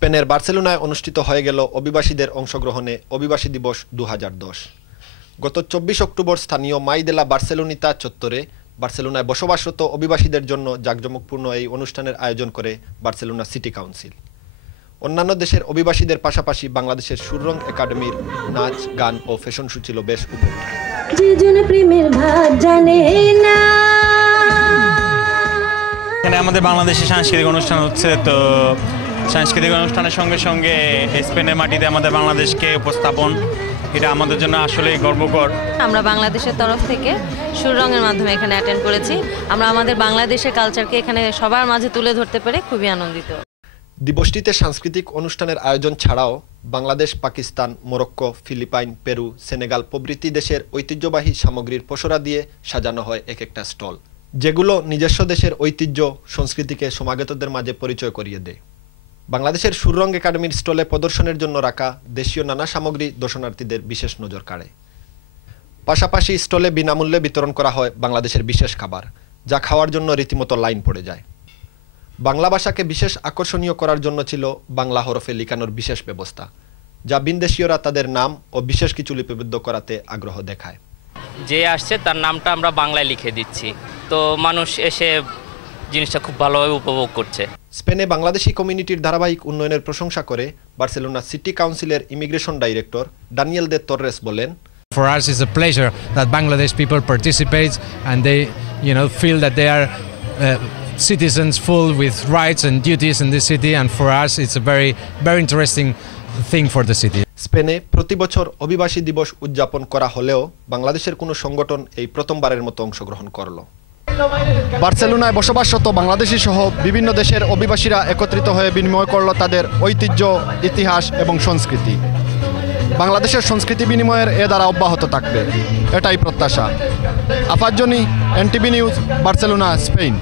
স্পেনের বার্সেলোনায় অনুষ্ঠিত হয়ে গেল অভিবাসীদের অংশগ্রহণে অভিবাসী দিবস 2010। গত 24 অক্টোবর স্থানীয় মাই দে লা বার্সেলোনিতা চত্বরে বার্সেলোনায় বসবাসরত অভিবাসীদের জন্য জাঁকজমকপূর্ণ এই অনুষ্ঠানের আয়োজন করে বার্সেলোনা সিটি কাউন্সিল। অন্যান্য দেশের অভিবাসীদের পাশাপাশি বাংলাদেশের সুররং একাডেমির নাচ, গান ও ফ্যাশন শো ছিল বেশ উপভোগ্য। এখানে আমাদের বাংলাদেশে সাংস্কৃতিক অনুষ্ঠান হচ্ছে, তো সাংস্কৃতিক অনুষ্ঠানের সঙ্গে সঙ্গে স্পেনের মাটিতে আমাদের বাংলাদেশকে উপস্থাপন, এটা আমাদের জন্য আসলে গর্বকর। আমরা বাংলাদেশের তরফ থেকে সুররঙের মাধ্যমে এখানে অ্যাটেন্ড করেছি। আমরা আমাদের বাংলাদেশের কালচারকে এখানে সবার মাঝে তুলে ধরতে পেরে খুবই আনন্দিত। দিবসটিতে সাংস্কৃতিক অনুষ্ঠানের আয়োজন ছাড়াও Bangladesh, Pakistan, Morocco, Philippines, Peru, Senegal প্রভৃতি দেশের ঐতিহ্যবাহী সামগ্রীর পসরা দিয়ে সাজানো হয় এক একটা স্টল, যেগুলো নিজস্ব দেশের ঐতিহ্য সংস্কৃতিকে সমাগতদের মাঝে পরিচয় করিয়ে দেয়। বাংলাদেশের সুররং একাডেমির স্টলে প্রদর্শনের জন্য রাখা দেশীয় নানা সামগ্রী দর্শনার্থীদের বিশেষ নজর কাড়ে। পাশাপাশি স্টলে বিনামূল্যে বিতরণ করা হয় বাংলাদেশের বিশেষ খাবার, যা খাওয়ার জন্য রীতিমতো লাইন পড়ে যায়। বাংলা ভাষাকে বিশেষ আকর্ষণীয় করার জন্য ছিল বাংলা হরফে লিখানোর বিশেষ ব্যবস্থা, যা বিদেশীয়রা তাদের নাম ও বিশেষ কিছু লিপিবদ্ধ করাতে আগ্রহ দেখায়। যে আসছে তার নামটা আমরা বাংলায় লিখে দিচ্ছি, তো মানুষ এসে জিনিসটা খুব ভালোভাবে উপভোগ করছে। স্পেনে বাংলাদেশি কমিউনিটির ধারাবাহিক উন্নয়নের প্রশংসা করে বার্সেলোনা সিটি কাউন্সিলের ইমিগ্রেশন ডাইরেক্টর ডানিয়েল দে তোর্রেস বলেন, For us it's a pleasure that Bangladesh people participate and they feel that they are citizens full with rights and duties in the city, and for us it's a very interesting thing for the city. স্পেনে প্রতি বছর অভিবাসী দিবস উদযাপন করা হলেও বাংলাদেশের কোনো সংগঠন এই প্রথমবারের মতো অংশগ্রহণ করল। বার্সেলোনায় বসবাসরত বাংলাদেশি সহ বিভিন্ন দেশের অভিবাসীরা একত্রিত হয়ে বিনিময় করল তাদের ঐতিহ্য, ইতিহাস এবং সংস্কৃতি। বাংলাদেশের সংস্কৃতি বিনিময়ের এ দ্বারা অব্যাহত থাকবে, এটাই প্রত্যাশা। আফাজ্জনী, এনটিভি নিউজ, বার্সেলোনা, স্পেন।